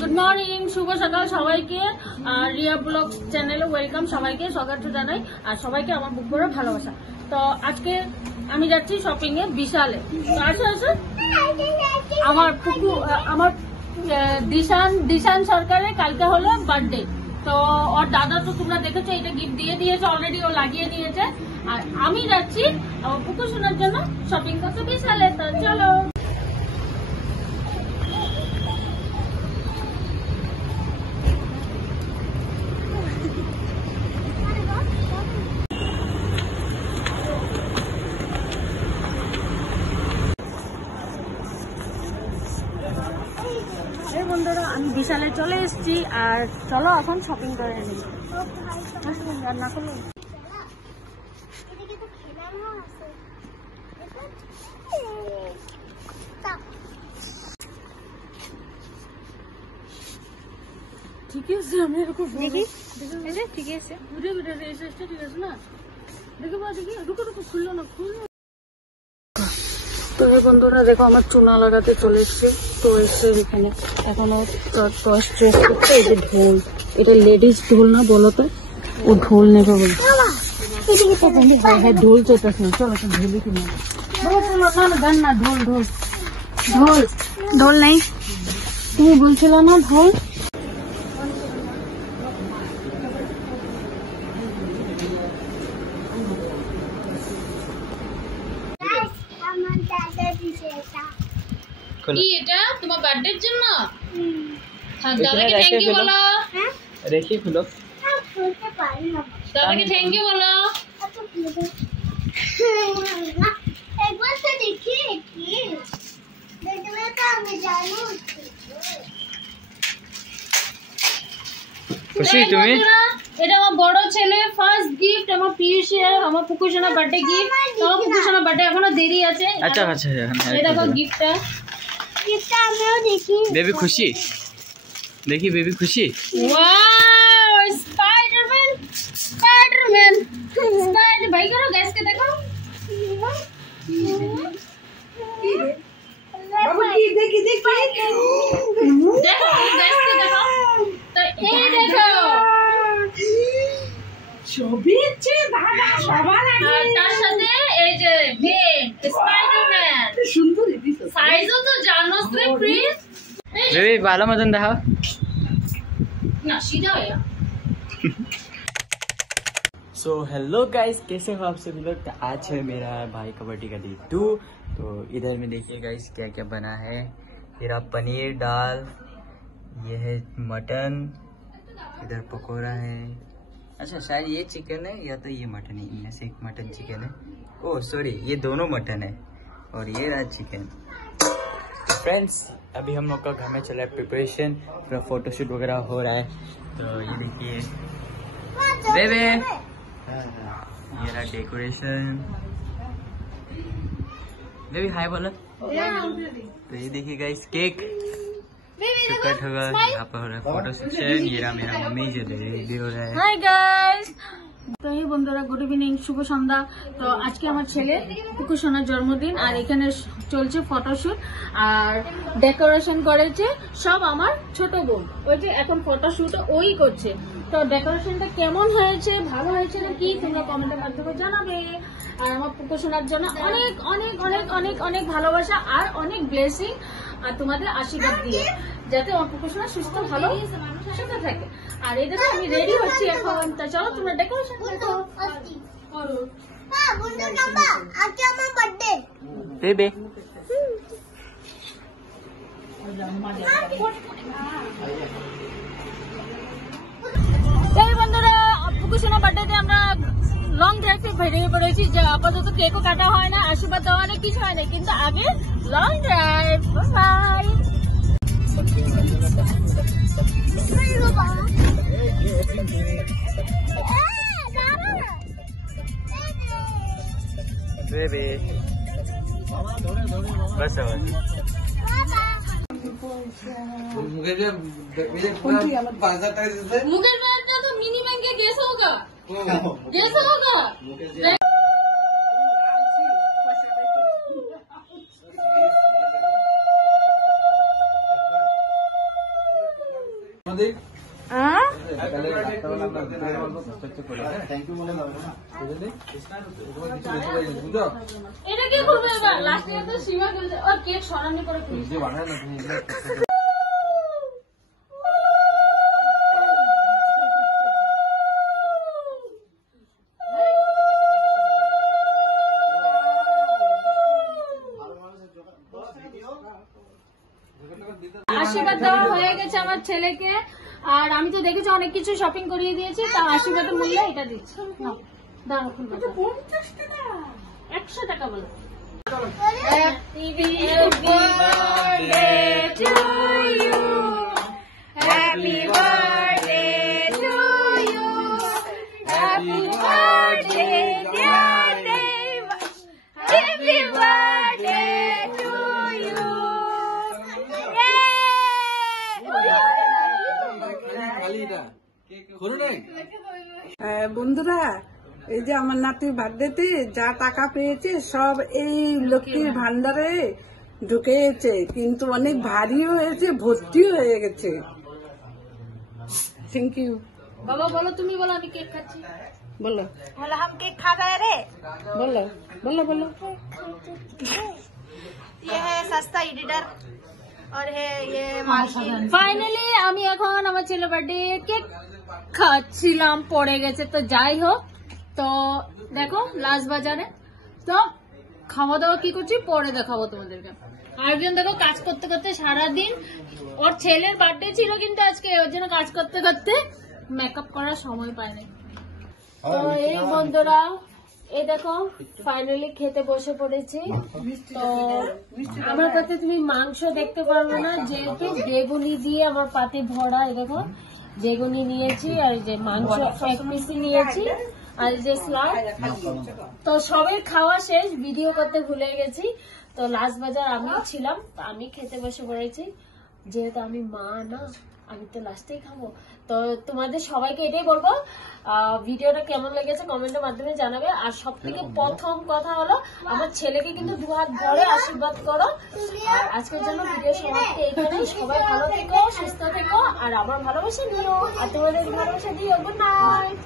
Good morning, শুভ সকাল সবাইকে। Riya blog চ্যানেলে ওয়েলকাম, সবাইকে স্বাগত জানাই আর সবাইকে আমার বুক ভরা ভালোবাসা। তো আজকে আমি যাচ্ছি শপিং এ বিশালে। তো আসো আমার দিশান সরকারের কালকে হলো বার্থডে। তো ওর দাদা তো তোমরা দেখেছো, এটা গিফট দিয়ে দিয়েছে অলরেডি, ও লাগিয়ে দিয়েছে। আর আমি যাচ্ছি আমার পুকু শোনার জন্য শপিং করতে বিশালে। তো চলো। বন্ধুরা, আমি বিশালে চলে এসেছি আর চলো এখন শপিং করে নিই। রান্না করলো ঠিক আছে, আমি এরকম দেখি ঠিক আছে, ঘুরে ঘুরে এসেছে, ঠিক আছে না? দেখে বা দেখি, রুকো খুললো না। তো এই বন্ধুরা দেখো, আমার চুনা লাগাতে চলে এসছে। তো এসছে এখানে এখনো স্ট্রেস করছে। এই যে ঢোল, এটা লেডিস ঢোল না বলো তো, ও ঢোল নেবে বলে। হ্যাঁ ঢোল চেতাস না, চলো ঢোলই কিনে না, গান না, ঢোল ঢোল ঢোল ঢোল নেই, তুমি বলছিল না ঢোল। কি এটা তোমার বার্থডের জন্য? দাদাকে থ্যাংক ইউ বলো। রেখে খুলো, দাদাকে থ্যাংক ইউ বলো। একবার তো দেখি কি দেখলে তো আমি জানি। খুশি তুমি? এটা আমার বড় ছেলে ফার্স্ট গিফট, আমার পিউষি, আমার পুকুশোনা বার্থডে গিফট। তোমার পুকুশোনা বার্থডে এখনো দেরি আছে। আচ্ছা আচ্ছা, এই দেখো গিফটটা। আমিও দেখি। বেবি খুশি? দেখি বেবি খুশি? ওয়াও, স্পাইডারম্যান ভাই করো, গ্যাসকে দেখো। বাবু কি দেখি দেখো গ্যাসকে দেখো। তো এই দেখো ছবি আছে দাদা সবার আগে। তার সাথে এই যে স্পাইডারম্যান সুন্দর সাইজও তো জানো প্রিন্স। বেবি ভালো মতন দেখাও না, सीधा है। सो हेलो गाइस, कैसे हो आप सभी लोग? तो आज है मेरा भाई का बर्थडे का डे 2। तो इधर में देखिए गाइस क्या क्या बना है। मेरा पनीर दाल, ये है मटन, इधर पकोड़ा है। अच्छा शायद ये चिकन है या तो ये मटन है, इनमें से एक मटन चिकन है। ओह सॉरी, ये दोनों मटन है और ये रहा चिकन। फ्रेंड्स, अभी हम लोग का घर में चला है प्रिपरेशन, पूरा फोटोशूट वगैरह हो रहा है। तो ये देखिए बेबे, ये रहा डेकोरेशन। बेबी हाय बोलो। तो ये देखिए गाइस केक कट होगा, यहाँ पर हो रहा है फोटो सेक्शन। ये रहा मेरा मम्मी जो रेडी हो रहा है। हाय गाइस, তো এই বন্ধুরা গুড ইভিনিং, শুভ সন্ধ্যা। তো আজকে আমার ছেলে পুকু সোনার জন্মদিন আর এখানে চলছে ফটোশুট আর ডেকোরেশন করেছে সব আমার ছোট বোন। ওই যে এখন ফটোশুট ওই করছে। তো ডেকোরেশনটা কেমন হয়েছে, ভালো হয়েছে না কি, তোমরা কমেন্টের মাধ্যমে জানাবে। আর আমার পুকু সোনার জন্য অনেক অনেক অনেক অনেক অনেক ভালোবাসা আর অনেক ব্লেসিং আর তোমাদের আশীর্বাদ দিয়ে, যাতে আমার পুকু সোনা সুস্থ ভালো সুখে থাকে। আর এই দেখো আমি রেডি হচ্ছি এখন। তা চলো তোমরা ডেকোরেশন দেখো। বন্ধু নাম্বার আজকে আমার বার্থডে। बेबे এই বন্ধুরা, পুকু সোনার বার্থডেতে আমরা লং ড্রাইভে বেরিয়ে পড়েছি। যে আপাতত কেকও কাটা হয় না, আশীর্বাদ দেওয়া অনেক কিছু হয় না, কিন্তু আগে লং ড্রাইভ। বাই। बेबे बस मुकेश मुकेश तो मिनी बैंक गैस होगा, गैस होगा। জন্মদিন বুঝো এটা কি করবে এবার লাস্ট ইয়ার তো সীমা করছে ও কেক সরানি করে যে বানায় না তুমি আশীর্বাদ দেওয়া হয়ে গেছে আমার ছেলেকে আর আমি তো দেখেছি অনেক কিছু শপিং করিয়ে দিয়েছি তা আশীর্বাদের মূল্য এটা দিচ্ছি নাও, দাঁড়াও, খুলবো। 100 টাকা বলো Happy birthday to you. Happy birthday to you. Happy birthday, dear Dave. Happy birthday to you. বন্ধুরা এই যে আমার নাতির বার্থডেতে যা টাকা পেয়েছে সব এই লক্ষ্মীর ভান্ডারে ঢুকেছে, কিন্তু অনেক ভারী হয়েছে, ভর্তি হয়ে গেছে। Thank you. বাবা বলো, তুমি বলো, আমি কেক খাচ্ছি। বলো বলো हम केक खा रहे रे। বলো বলো বলো। ये है सस्ता एडिटर और है ये ফাইনালি আমি এখন আমার ছেলের বার্থডে কেক খাচ্ছিলাম, পড়ে গেছে। তো যাই হোক, তো দেখো লাস্ট বাজারে তো খাওয়া দাওয়া কি করছি পরে দেখাবো তোমাদেরকে। আরেকজন দেখো কাজ করতে করতে সারাদিন, ওর ছেলের বার্থডে ছিল কিন্তু আজকে, ওর জন্য কাজ করতে করতে মেকআপ করার সময় পায়নি। তো এই বন্ধুরা, এই দেখো ফাইনালি খেতে বসে পড়েছি। তো আমার কাছে তুমি মাংস দেখতে পারবে না, যেহেতু বেগুনি দিয়ে আমার পাতে ভরা। এই দেখো বেগুনি নিয়েছি, আর এই যে মাংস এক পিসি নিয়েছি, আর এই যে স্লাড। তো সবের খাওয়া শেষ, ভিডিও করতে ভুলে গেছি। তো লাস্ট বাজার আমিও ছিলাম, তো আমি খেতে বসে পড়েছি। যেহেতু আমি মা না, আমি তো লাস্টেই খাবো। তো তোমাদের সবাইকে এটাই বলবো, ভিডিওটা কেমন লেগেছে কমেন্টের মাধ্যমে জানাবে। আর সব থেকে প্রথম কথা হলো, আমার ছেলেকে কিন্তু 2 হাত ভরে আশীর্বাদ করো। আর আজকের জন্য ভিডিও সমাপ্তি এখানেই। সবাই ভালো থেকো, সুস্থ থেকো, আর আমার ভালোবাসা দিও, আর তোমাদের ভালোবাসা দিও। Good night.